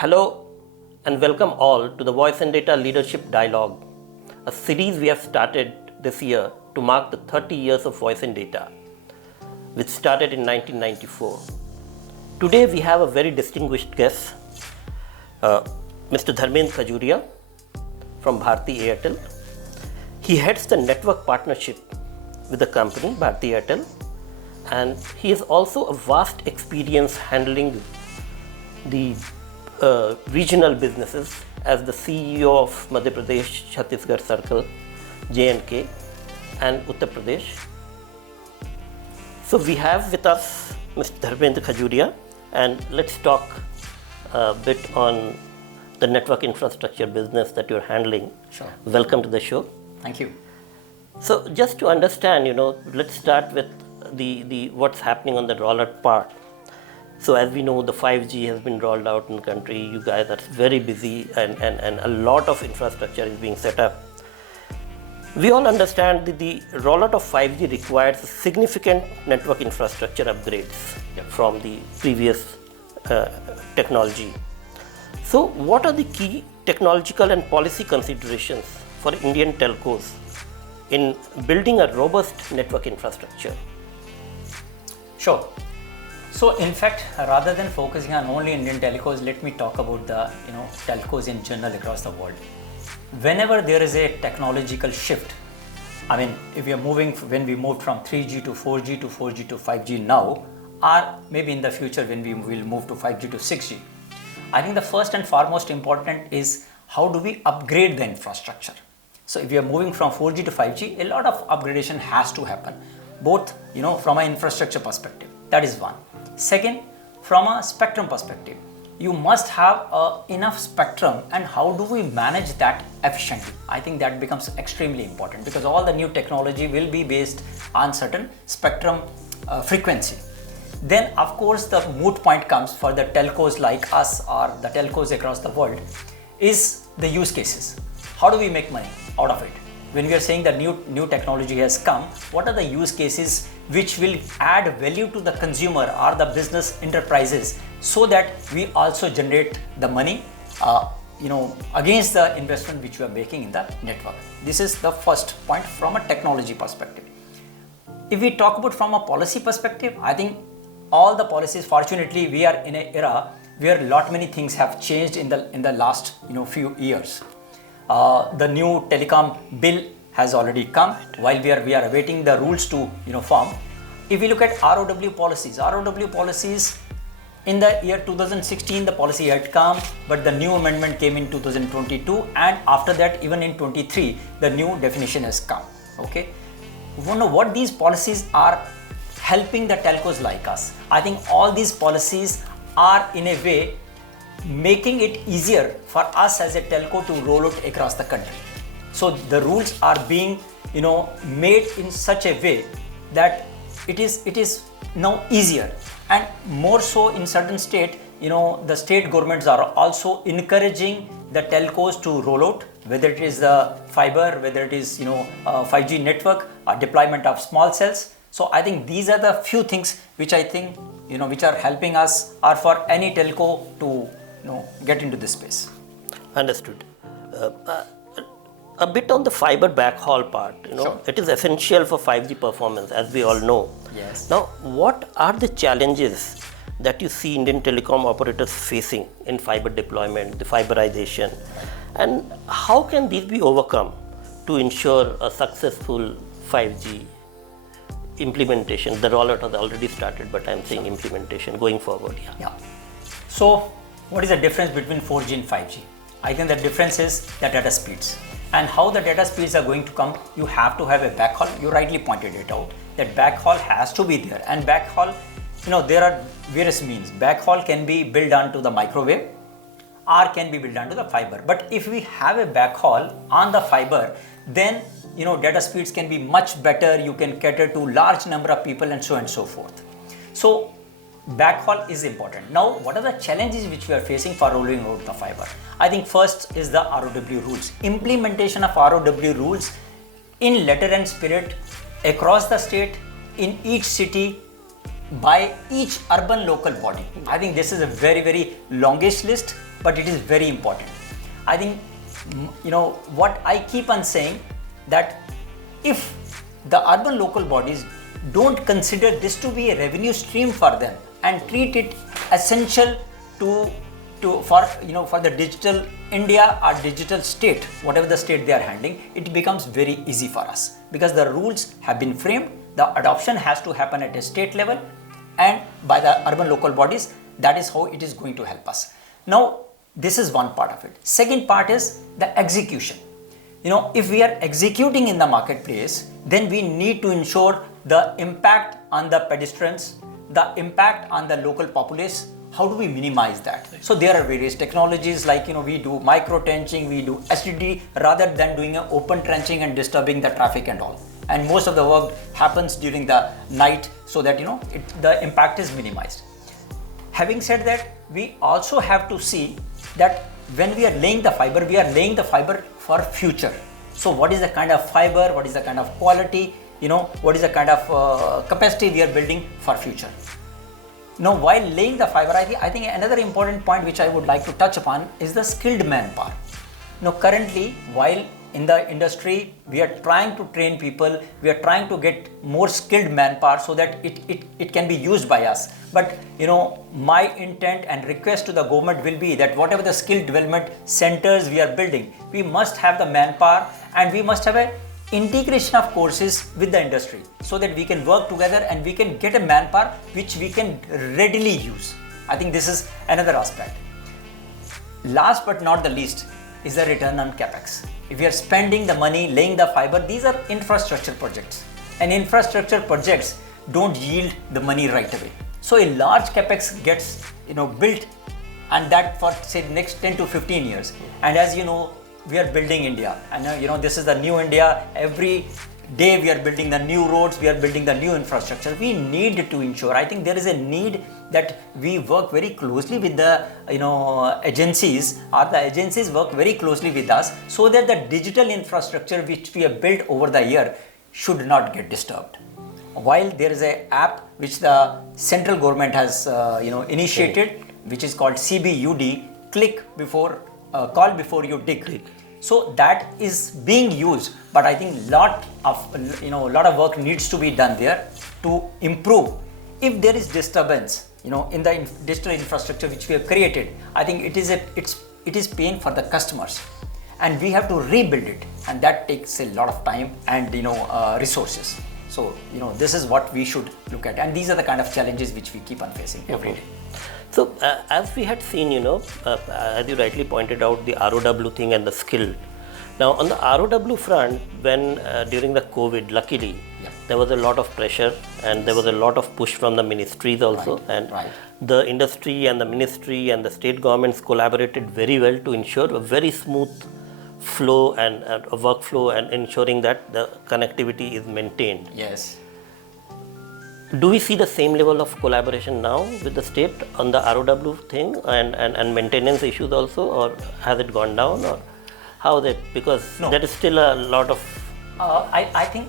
Hello and welcome all to the Voice and Data Leadership Dialogue, a series we have started this year to mark the 30 years of Voice and Data, which started in 1994. Today we have a very distinguished guest, Mr. Dharmender Khajuria from Bharti Airtel. He heads the network partnership with the company, Bharti Airtel, and he has also a vast experience handling the regional businesses as the CEO of Madhya Pradesh, Chhattisgarh Circle, J&K and Uttar Pradesh. So we have with us Mr. Dharmender Khajuria, and let's talk a bit on the network infrastructure business that you're handling. Sure. Welcome to the show. Thank you. So just to understand, let's start with the what's happening on the rollout part. So as we know, the 5G has been rolled out in the country. You guys are very busy and a lot of infrastructure is being set up. We all understand that the rollout of 5G requires significant network infrastructure upgrades from the previous technology. So what are the key technological and policy considerations for Indian telcos in building a robust network infrastructure? Sure. So in fact, rather than focusing on only Indian telcos, let me talk about the telcos in general across the world. Whenever there is a technological shift, if we are when we moved from 3G to 4G to 4G to 5G now, or maybe in the future when we will move to 5G to 6G, I think the first and foremost important is how do we upgrade the infrastructure. So if we are moving from 4G to 5G, a lot of upgradation has to happen, both from an infrastructure perspective. That is one. Second, from a spectrum perspective, you must have enough spectrum, and how do we manage that efficiently? I think that becomes extremely important because all the new technology will be based on certain spectrum frequency. Then of course the moot point comes for the telcos like us or the telcos across the world is the use cases. How do we make money out of it? When we are saying that new technology has come, what are the use cases which will add value to the consumer or the business enterprises so that we also generate the money against the investment which we are making in the network. This is the first point from a technology perspective. If we talk about from a policy perspective, I think all the policies, fortunately we are in an era where many things have changed in the last few years. The new Telecom bill has already come while we are awaiting the rules to form. If we look at ROW policies in the year 2016 the policy had come, but the new amendment came in 2022, and after that even in 23 the new definition has come. Okay, you want to know what these policies are helping the telcos like us. I think all these policies are in a way making it easier for us as a telco to roll out across the country. So the rules are being made in such a way that it is now easier, and more so in certain state, the state governments are also encouraging the telcos to roll out, whether it is the fiber, whether it is 5G network or deployment of small cells. So I think these are the few things which I think which are helping us or for any telco to get into this space. Understood. A bit on the fiber backhaul part, Sure. It is essential for 5G performance, as we all know. Yes. Now, what are the challenges that you see Indian telecom operators facing in fiber deployment, the fiberization, and how can these be overcome to ensure a successful 5G implementation? The rollout has already started, but I'm saying implementation going forward. Yeah. So what is the difference between 4G and 5G? I think the difference is the data speeds. And how the data speeds are going to come, you have to have a backhaul. You rightly pointed it out, that backhaul has to be there. And backhaul, there are various means. Backhaul can be built onto the microwave or can be built onto the fiber. But if we have a backhaul on the fiber, then data speeds can be much better. You can cater to large number of people and so on and so forth. So backhaul is important. Now, what are the challenges which we are facing for rolling out the fiber? I think first is the ROW rules. Implementation of ROW rules in letter and spirit across the state, in each city, by each urban local body. I think this is a very, very longish list, but it is very important. I think, what I keep on saying, that if the urban local bodies don't consider this to be a revenue stream for them and treat it essential for the digital India or digital state, whatever the state they are handling, it becomes very easy for us, because the rules have been framed, the adoption has to happen at a state level and by the urban local bodies. That is how it is going to help us. Now, this is one part of it. Second part is the execution. If we are executing in the marketplace, then we need to ensure the impact on the pedestrians, the impact on the local populace. How do we minimize that? So there are various technologies, like we do micro trenching, we do STD, rather than doing an open trenching and disturbing the traffic and all. And most of the work happens during the night, so that the impact is minimized. Having said that, we also have to see that when we are laying the fiber, we are laying the fiber for future. So what is the kind of fiber, what is the kind of quality, what is the kind of capacity we are building for future. Now, while laying the fiber, I think another important point which I would like to touch upon is the skilled manpower. Now, currently, while in the industry we are trying to train people, we are trying to get more skilled manpower so that it can be used by us. But my intent and request to the government will be that whatever the skill development centers we are building, we must have the manpower and we must have a integration of courses with the industry, so that we can work together and we can get a manpower which we can readily use. I think this is another aspect. Last but not the least is the return on capex. If we are spending the money laying the fiber, these are infrastructure projects, and infrastructure projects don't yield the money right away. So a large capex gets built, and that for say next 10 to 15 years. And as we are building India, and this is the new India. Every day we are building the new roads, we are building the new infrastructure. We need to ensure, I think there is a need that we work very closely with the agencies, or the agencies work very closely with us, so that the digital infrastructure which we have built over the year should not get disturbed. While there is an app which the central government has initiated, which is called CBUD, call before you dig. So that is being used, but I think lot of work needs to be done there to improve. If there is disturbance, in the digital infrastructure which we have created, I think it is pain for the customers, and we have to rebuild it, and that takes a lot of time and resources. So this is what we should look at, and these are the kind of challenges which we keep on facing every day. So as we had seen, as you rightly pointed out, the ROW thing and the skill. Now on the ROW front, when during the COVID, luckily, there was a lot of pressure and there was a lot of push from the ministries also, and the industry and the ministry and the state governments collaborated very well to ensure a very smooth flow and a workflow, and ensuring that the connectivity is maintained. Yes. Do we see the same level of collaboration now with the state on the ROW thing and maintenance issues also, or has it gone down, or how is it? Because there is still a lot of... I think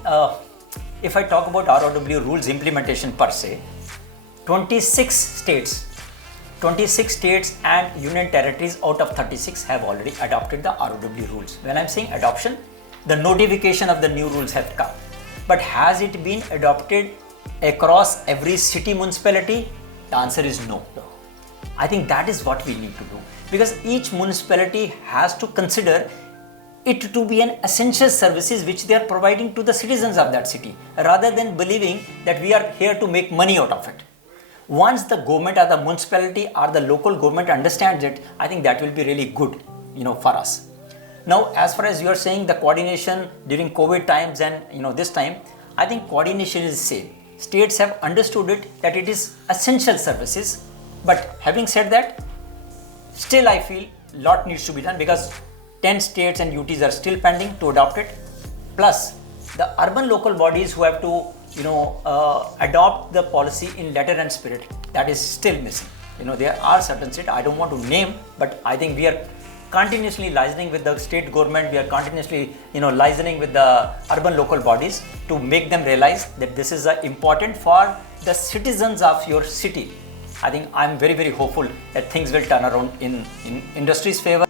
if I talk about ROW rules implementation per se, 26 states and union territories out of 36 have already adopted the ROW rules. When I'm saying adoption, the notification of the new rules have come. But has it been adopted across every city municipality? The answer is no. I think that is what we need to do, because each municipality has to consider it to be an essential services which they are providing to the citizens of that city, rather than believing that we are here to make money out of it. Once the government or the municipality or the local government understands it, I think that will be really good, for us. Now, as far as you are saying the coordination during COVID times and this time, I think coordination is same. States have understood it, that it is essential services. But having said that, still I feel lot needs to be done, because 10 states and UTs are still pending to adopt it. Plus, the urban local bodies who have to adopt the policy in letter and spirit, that is still missing. There are certain states, I don't want to name, but I think we are continuously liaising with the state government, we are continuously liaising with the urban local bodies to make them realize that this is important for the citizens of your city. I think I'm very, very hopeful that things will turn around in industry's favor.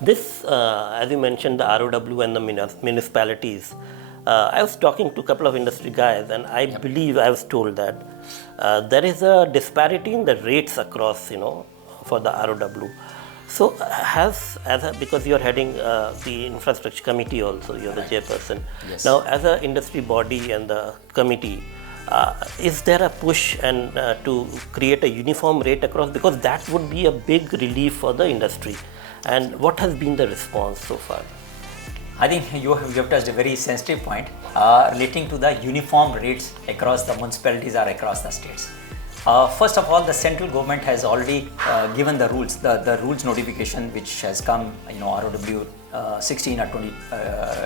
This, as you mentioned, the ROW and the municipalities, I was talking to a couple of industry guys, and I believe I was told that there is a disparity in the rates across, for the ROW. So, because you are heading the infrastructure committee also, you are the chairperson. Yes. Now, as an industry body and the committee, is there a push and to create a uniform rate across? Because that would be a big relief for the industry. And what has been the response so far? I think you have touched a very sensitive point relating to the uniform rates across the municipalities or across the states. First of all, the central government has already given the rules, the rules notification which has come, ROW 16 or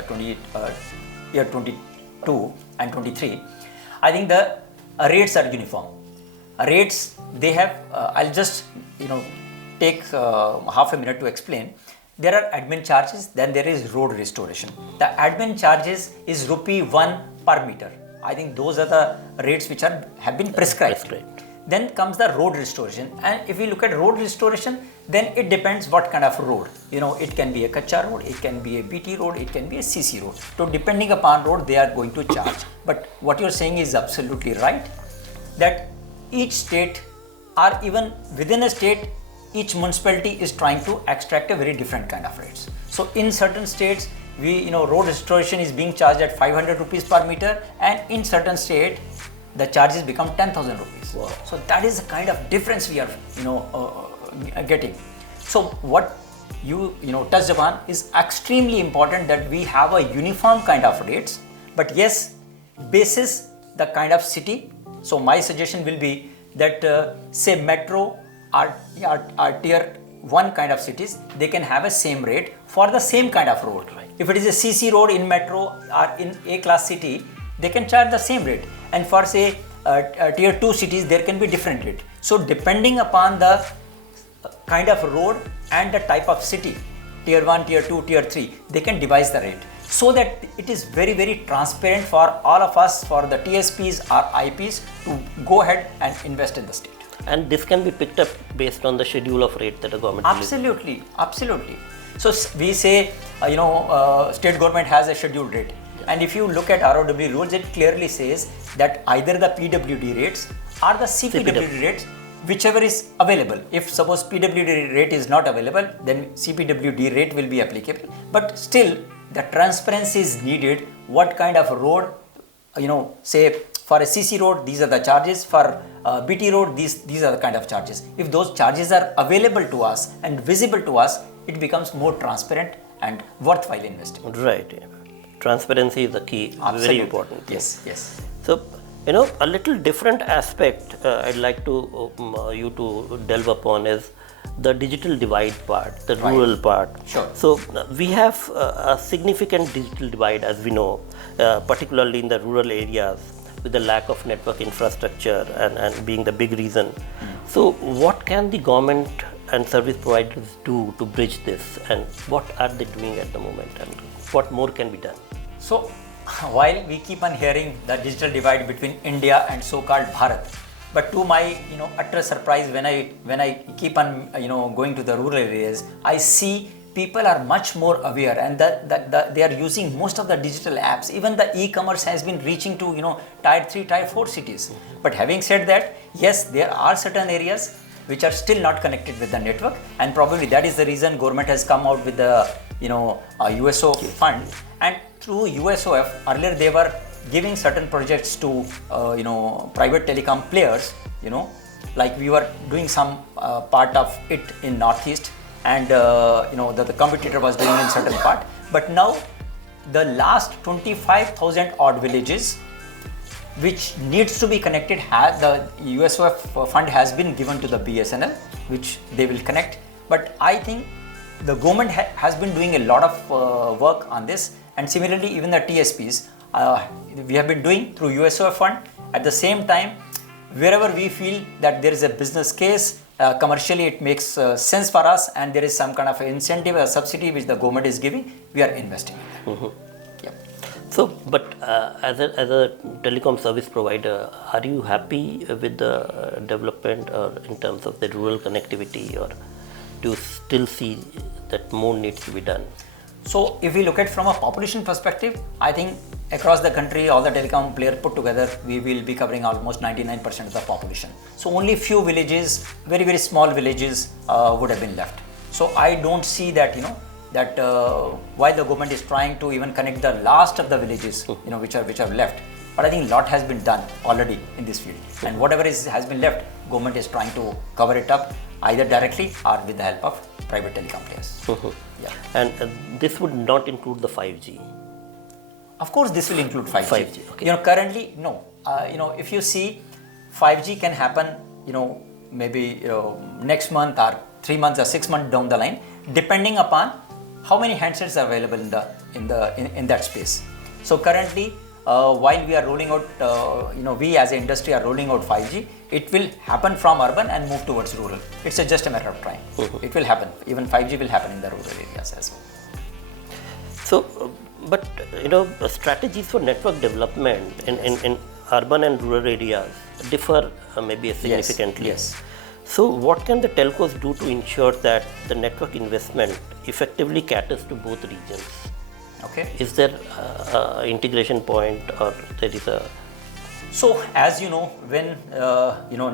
20, year 22 and 23. I think the rates are uniform. Rates, they have, I'll just, take half a minute to explain. There are admin charges, then there is road restoration. The admin charges is ₹1 per meter. I think those are the rates which have been prescribed. Then comes the road restoration, and if we look at road restoration, then it depends what kind of road. It can be a Kacha road, it can be a BT road, it can be a CC road. So depending upon road, they are going to charge. But what you're saying is absolutely right, that each state or even within a state, each municipality is trying to extract a very different kind of rates. So in certain states, road restoration is being charged at 500 rupees per meter, and in certain state, the charges become 10,000 rupees. Wow. So that is the kind of difference we are, getting. So what you touched upon is extremely important, that we have a uniform kind of rates. But yes, basis the kind of city. So my suggestion will be that say metro are tier 1 kind of cities, they can have a same rate for the same kind of road. Right. If it is a CC road in metro or in A class city, they can charge the same rate. And for say tier 2 cities, there can be different rate. So depending upon the kind of road and the type of city, tier 1, tier 2, tier 3, they can devise the rate, so that it is very, very transparent for all of us, for the TSPs or IPs to go ahead and invest in the state. And this can be picked up based on the schedule of rate that the government Absolutely, absolutely. So we say, state government has a scheduled rate. Yeah. And if you look at ROW rules, it clearly says that either the PWD rates or the CPWD rates, whichever is available. If suppose PWD rate is not available, then CPWD rate will be applicable. But still, the transparency is needed. What kind of road, say for a CC road, these are the charges. For BT road, these are the kind of charges. If those charges are available to us and visible to us, it becomes more transparent and worthwhile investing. Right. Transparency is the key. Absolutely. Very important. Yes, yes. So, a little different aspect I'd like to you to delve upon is the digital divide part, the rural part. Sure. So we have a significant digital divide, as we know, particularly in the rural areas, with the lack of network infrastructure and being the big reason. So what can the government and service providers do to bridge this, and what are they doing at the moment, and what more can be done? So while we keep on hearing the digital divide between India and so-called Bharat, but to my utter surprise, when I keep on going to the rural areas, I see people are much more aware, and that they are using most of the digital apps. Even the e-commerce has been reaching to tier 3, tier 4 cities. But having said that, yes, there are certain areas which are still not connected with the network, and probably that is the reason government has come out with the USO fund. And through USOF, earlier they were giving certain projects to private telecom players, like we were doing some part of it in Northeast, and the competitor was doing in certain part. But now the last 25,000 odd villages which needs to be connected, the USOF fund has been given to the BSNL, which they will connect. But I think the government has been doing a lot of work on this, and similarly even the TSPs we have been doing through USOF fund. At the same time, wherever we feel that there is a business case commercially it makes sense for us, and there is some kind of incentive or subsidy which the government is giving, we are investing in that. Yep. So, but as a telecom service provider, are you happy with the development or in terms of the rural connectivity, or do you still see that more needs to be done? So if we look at from a population perspective, I think across the country, all the telecom players put together, we will be covering almost 99% of the population. So only few villages, very, very small villages would have been left. So I don't see that, that while the government is trying to even connect the last of the villages, which are left, but I think a lot has been done already in this field. And whatever has been left, government is trying to cover it up either directly or with the help of private telecom players. Yeah. And this would not include the 5G. Of course, this will include 5G. 5G, okay. Currently, no. If you see, 5G can happen, maybe next month or 3 months or 6 months down the line, depending upon how many handsets are available in that space. So currently, while we are rolling out, we as an industry are rolling out 5G, it will happen from urban and move towards rural. It's just a matter of time. It will happen. Even 5G will happen in the rural areas as well. So, but strategies for network development in urban and rural areas differ maybe significantly. Yes. So, what can the telcos do to ensure that the network investment effectively caters to both regions? Okay. Is there integration point, or there is a? So as you know, when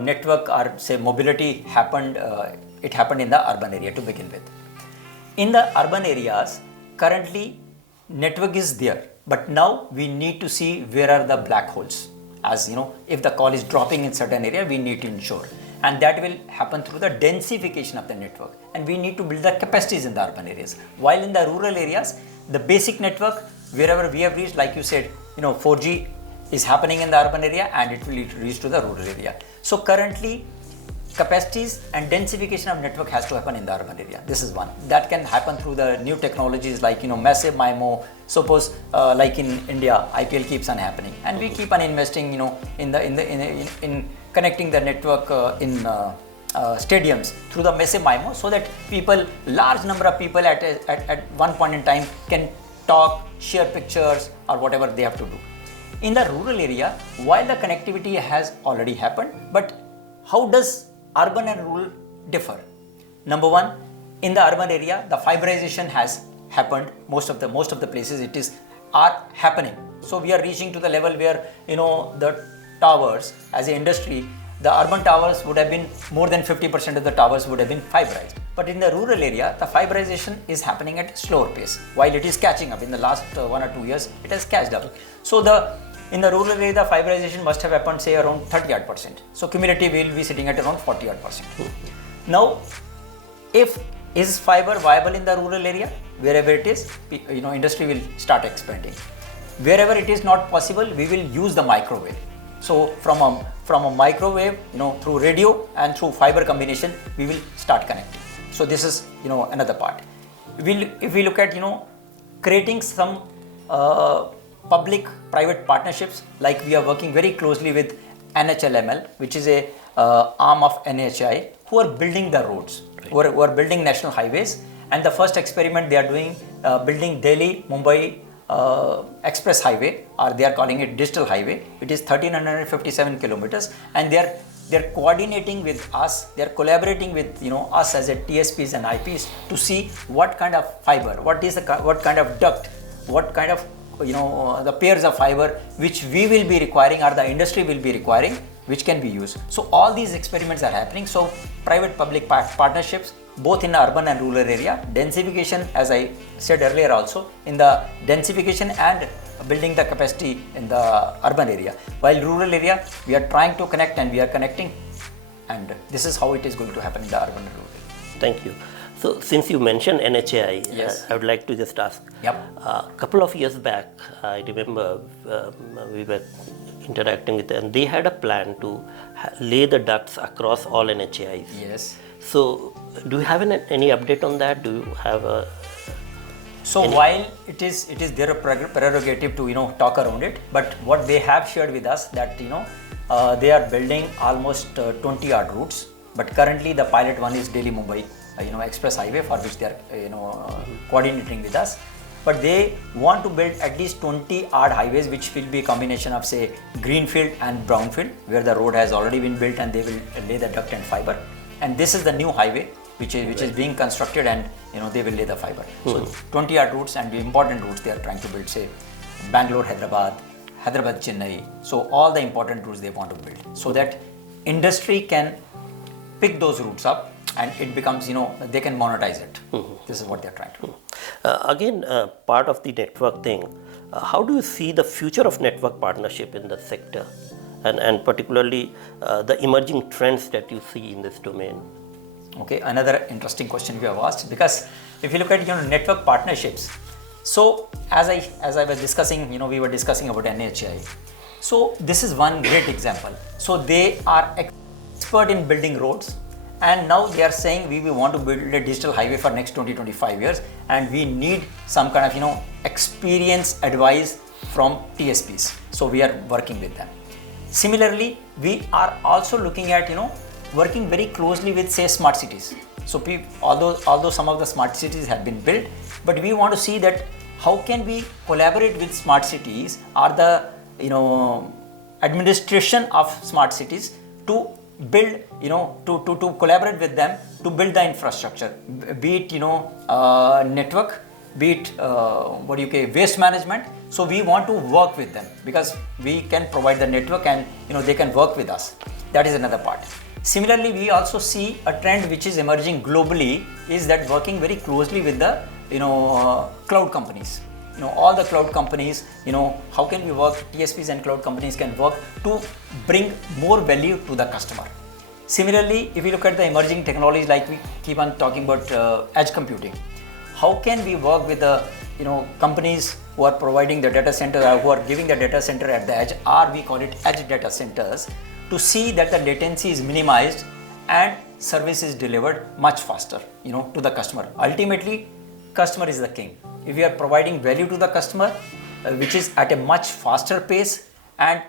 network or say mobility happened, it happened in the urban area to begin with. In the urban areas, currently network is there, but now we need to see where are the black holes. As if the call is dropping in certain area, we need to ensure, and that will happen through the densification of the network, and we need to build the capacities in the urban areas. While in the rural areas, the basic network, wherever we have reached, like you said, 4G is happening in the urban area and it will reach to the rural area. So currently, capacities and densification of network has to happen in the urban area. This is one. That can happen through the new technologies like massive MIMO. Suppose like in India, IPL keeps on happening, and we keep on investing in connecting the network in stadiums through the massive MIMO, so that large number of people at one point in time can talk, share pictures or whatever they have to do. In the rural area, while the connectivity has already happened, but how does urban and rural differ? Number one, in the urban area, the fiberization has happened. Most of the places are happening. So we are reaching to the level where the towers, as an industry, the urban towers would have been more than 50% of the towers would have been fiberized. But in the rural area, the fiberization is happening at a slower pace. While it is catching up in the last 1 or 2 years, it has catched up. So in the rural area, the fiberization must have happened, say, around 30%. So cumulative will be sitting at around 40%. Now, is fiber viable in the rural area? Wherever it is, industry will start expanding. Wherever it is not possible, we will use the microwave. So from a microwave, through radio and through fiber combination, we will start connecting. So this is another part. If we look at creating some public-private partnerships, like we are working very closely with NHLML, which is a arm of NHI, who are building the roads, who are building national highways. And the first experiment they are doing, building Delhi-Mumbai express highway, or they are calling it digital highway. It is 1357 kilometers, and they are coordinating with us. They are collaborating with us as a TSPs and IPs to see what kind of fiber, what kind of duct, what kind of the pairs of fiber which we will be requiring or the industry will be requiring, which can be used. So all these experiments are happening. So private public partnerships, both in the urban and rural area, densification, as I said earlier also, in the densification and building the capacity in the urban area. While rural area, we are trying to connect and we are connecting, and this is how it is going to happen in the urban and rural area. Thank you. So since you mentioned NHAI, Yes. I would like to just ask. Yep. A couple of years back, I remember we were interacting with them. They had a plan to lay the ducts across all NHAIs. Yes. So do you have any update on that? Do you have a? So while it is their prerogative to talk around it, but what they have shared with us that they are building almost 20 odd routes but currently the pilot one is Delhi Mumbai express highway, for which they are coordinating with us. But they want to build at least 20 odd highways, which will be a combination of say greenfield and brownfield, where the road has already been built and they will lay the duct and fiber. And this is the new highway which is being constructed, and they will lay the fiber. So 20 odd routes, and the important routes they are trying to build, say Bangalore Hyderabad, Hyderabad Chennai. So all the important routes they want to build, so that industry can pick those routes up and it becomes, they can monetize it. This is what they are trying to do. Again, part of the network thing, how do you see the future of network partnership in the sector, and particularly the emerging trends that you see in this domain? Okay, another interesting question you have asked, because if you look at network partnerships, so as I was discussing, we were discussing about NHI. So this is one great example. So they are expert in building roads, and now they are saying we want to build a digital highway for next 20-25 years, and we need some kind of experience advice from TSPs. So we are working with them. Similarly, we are also looking at working very closely with say smart cities. So although some of the smart cities have been built, but we want to see that how can we collaborate with smart cities or the administration of smart cities to build, to collaborate with them to build the infrastructure, be it network, be it waste management. So we want to work with them because we can provide the network, and they can work with us. That is another part. Similarly, we also see a trend which is emerging globally, is that working very closely with the cloud companies. All the cloud companies, how can we work, TSPs and cloud companies can work to bring more value to the customer. Similarly, if you look at the emerging technologies, like we keep on talking about edge computing, how can we work with the companies who are providing the data center, or who are giving the data center at the edge, or we call it edge data centers, to see that the latency is minimized and service is delivered much faster to the customer. Ultimately, customer is the king. If we are providing value to the customer, which is at a much faster pace, and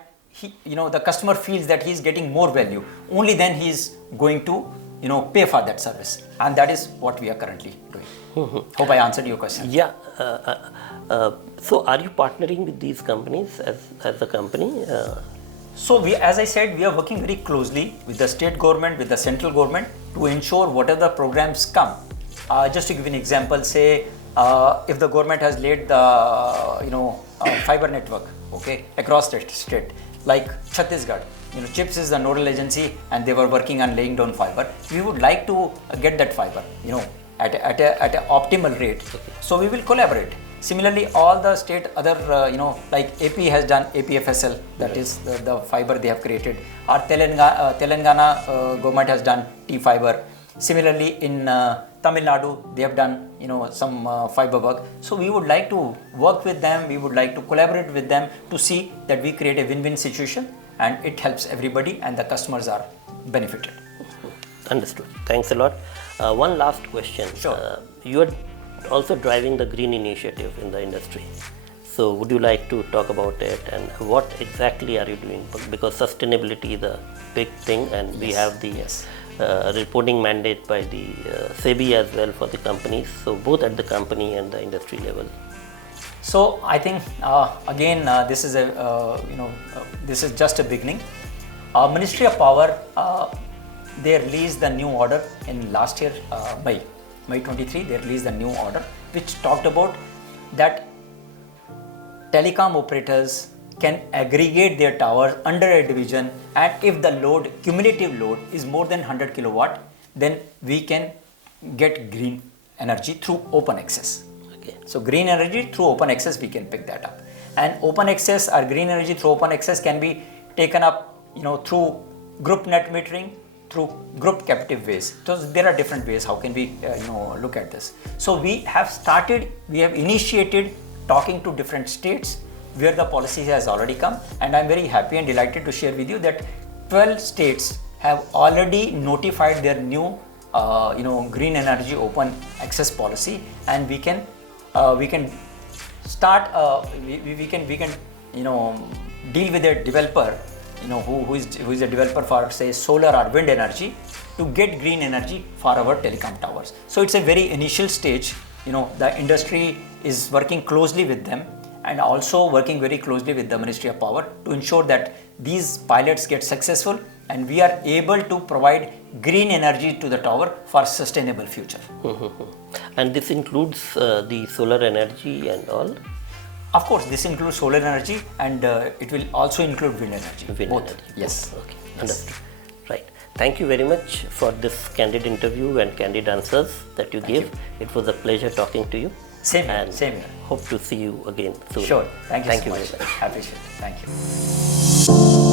the customer feels that he is getting more value, only then he is going to pay for that service, and that is what we are currently doing. Hope I answered your question. Yeah. So are you partnering with these companies as a company? So as I said, we are working very closely with the state government, with the central government, to ensure whatever the programs come. Just to give you an example, say if the government has laid the fiber network, across the state, like Chhattisgarh, CHIPS is the nodal agency, and they were working on laying down fiber. We would like to get that fiber, at an optimal rate. So we will collaborate. Similarly, all the state other, like AP has done APFSL, that is the fiber they have created. Or Telangana government has done T-fiber. Similarly, in Tamil Nadu, they have done some fiber work. So we would like to work with them. We would like to collaborate with them to see that we create a win-win situation, and it helps everybody, and the customers are benefited. Understood. Thanks a lot. One last question. Sure. You are also driving the green initiative in the industry. So would you like to talk about it, and what exactly are you doing? Because sustainability is a big thing, and we have the reporting mandate by the SEBI as well for the companies. So both at the company and the industry level. So I think again this is this is just a beginning. Ministry of Power, they released the new order in last year, May 23, they released the new order which talked about that telecom operators can aggregate their towers under a division, and if the load, cumulative load, is more than 100 kilowatt, then we can get green energy through open access. So green energy through open access, we can pick that up. And open access or green energy through open access can be taken up through group net metering, through group captive ways. So there are different ways how can we look at this. So we have initiated talking to different states where the policy has already come, and I'm very happy and delighted to share with you that 12 states have already notified their new green energy open access policy, and we can start we can deal with a developer who is a developer for say solar or wind energy, to get green energy for our telecom towers. So it's a very initial stage. The industry is working closely with them and also working very closely with the Ministry of Power to ensure that these pilots get successful and we are able to provide green energy to the tower for sustainable future. And this includes the solar energy and all? Of course, this includes solar energy and it will also include wind energy. Both. Energy. Yes. Okay, understood. Right. Thank you very much for this candid interview and candid answers that you gave. It was a pleasure talking to you. Same here. And Same here. hope to see you again soon. Sure. Thank you so very much. much. I appreciate it. Thank you.